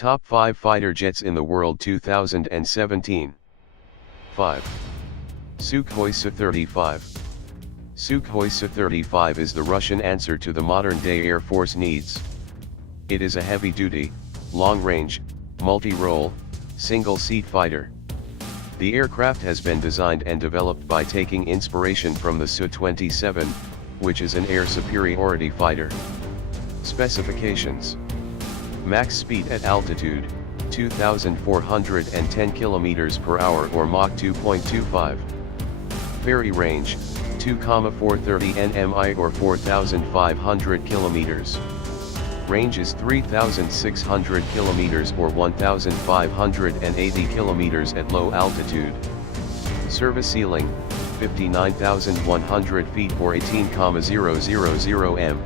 Top 5 fighter jets in the world 2017. 5. Sukhoi Su-35. Sukhoi Su-35 is the Russian answer to the modern-day Air Force needs. It is a heavy-duty, long-range, multi-role, single-seat fighter. The aircraft has been designed and developed by taking inspiration from the Su-27, which is an air superiority fighter. Specifications: max speed at altitude, 2,410 km per hour or Mach 2.25. Ferry range, 2,430 nmi or 4,500 km. Range is 3,600 km or 1,580 km at low altitude. Service ceiling, 59,100 feet or 18,000 m.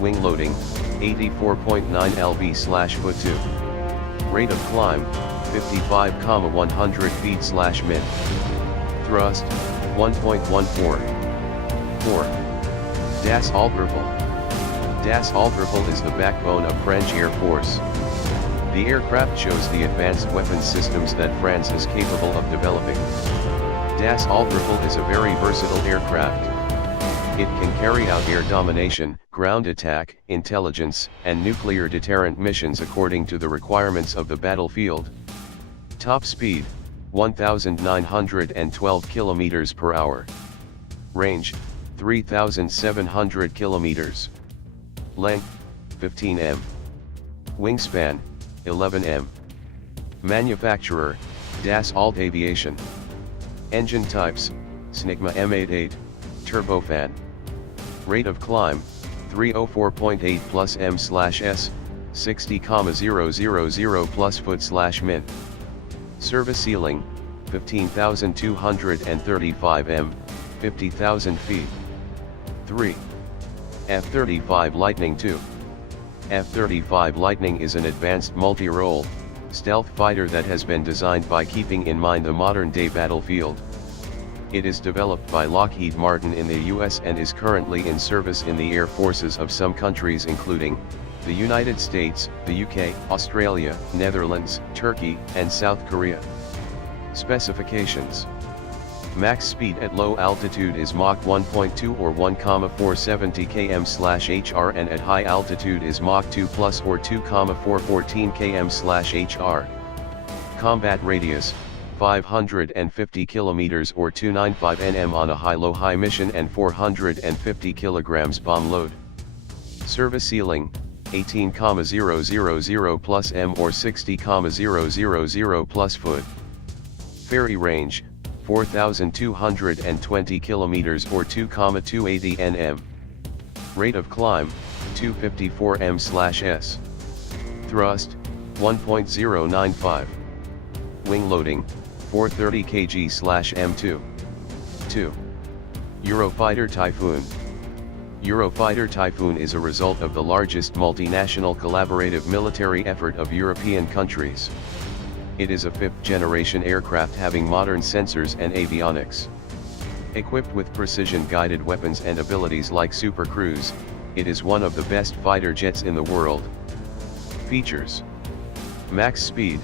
Wing loading, 84.9 lb/foot 2. Rate of climb, 55,100 feet/min. Thrust, 1.14. 4. Dassault Rafale. Dassault Rafale is the backbone of French Air Force. The aircraft shows the advanced weapons systems that France is capable of developing. Dassault Rafale is a very versatile aircraft. It can carry out air domination, ground attack, intelligence, and nuclear deterrent missions according to the requirements of the battlefield. Top speed, 1,912 km per hour. Range, 3,700 km. Length, 15 m. Wingspan, 11 m. Manufacturer, Dassault Aviation. Engine types, Snigma M88, turbofan. Rate of climb, 304.8 plus m/s, 60,000 plus foot/min. Service ceiling, 15,235 m, 50,000 feet. 3. F35 Lightning 2. F35 Lightning is an advanced multi-role, stealth fighter that has been designed by keeping in mind the modern-day battlefield. It is developed by Lockheed Martin in the US and is currently in service in the air forces of some countries including the United States, the UK, Australia, Netherlands, Turkey, and South Korea. Specifications: max speed at low altitude is Mach 1.2 or 1,470 km/h and at high altitude is Mach 2 plus or 2,414 km/h. Combat radius, 550 km or 295 nm on a high-low-high mission and 450 kg bomb load. Service ceiling, 18,000 plus m or 60,000 plus foot. Ferry range, 4,220 km or 2,280 nm. Rate of climb, 254 m/s. Thrust, 1.095. Wing loading, 430 kg/m2. 2. Eurofighter Typhoon. Eurofighter Typhoon is a result of the largest multinational collaborative military effort of European countries. It is a fifth-generation aircraft having modern sensors and avionics. Equipped with precision-guided weapons and abilities like Super Cruise, it is one of the best fighter jets in the world. Features: max speed,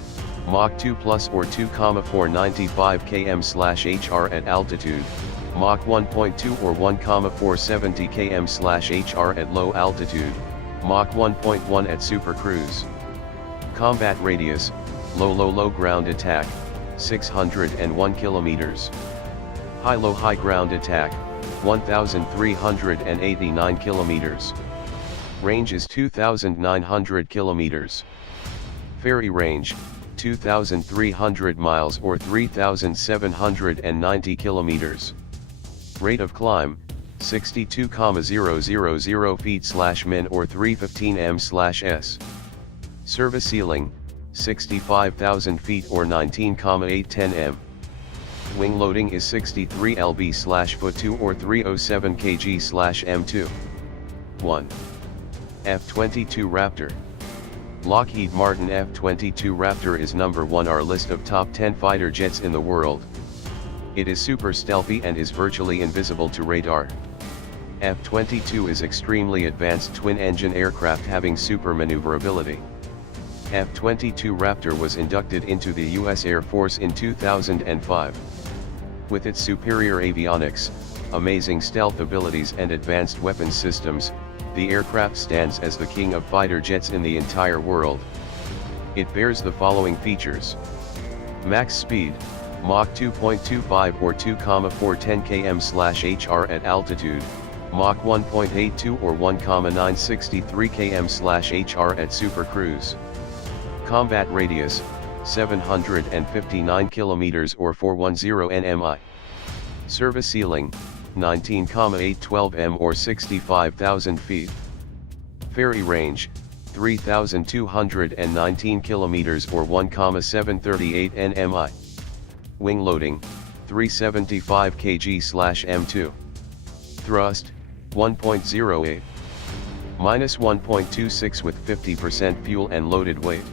Mach 2 plus or 2,495 km/h at altitude, Mach 1.2 or 1,470 km/h at low altitude, Mach 1.1 at Super Cruise. Combat radius, low ground attack, 601 km. High ground attack, 1,389 km. Range is 2,900 km. Ferry range, 2,300 miles or 3,790 km. Rate of climb, 62,000 feet/min or 315 m/s. Service ceiling, 65,000 feet or 19,810 m. Wing loading is 63 lb/foot 2 or 307 kg/m2. 1. F22 Raptor. Lockheed Martin F22 Raptor is number 1 on our list of top 10 fighter jets in the world. It is super stealthy and is virtually invisible to radar. F22 is extremely advanced twin-engine aircraft having super maneuverability. F22 Raptor was inducted into the U.S. Air Force in 2005. With its superior avionics, amazing stealth abilities and advanced weapons systems, the aircraft stands as the king of fighter jets in the entire world. It bears the following features. Max speed, Mach 2.25 or 2,410 km/h at altitude, Mach 1.82 or 1,963 km/h at supercruise. Combat radius, 759 km or 410 nmi. Service ceiling, 19,812 m or 65,000 feet. Ferry range, 3,219 km or 1,738 nmi. Wing loading, 375 kg/m2. Thrust, 1.08. -1.26 with 50% fuel and loaded weight.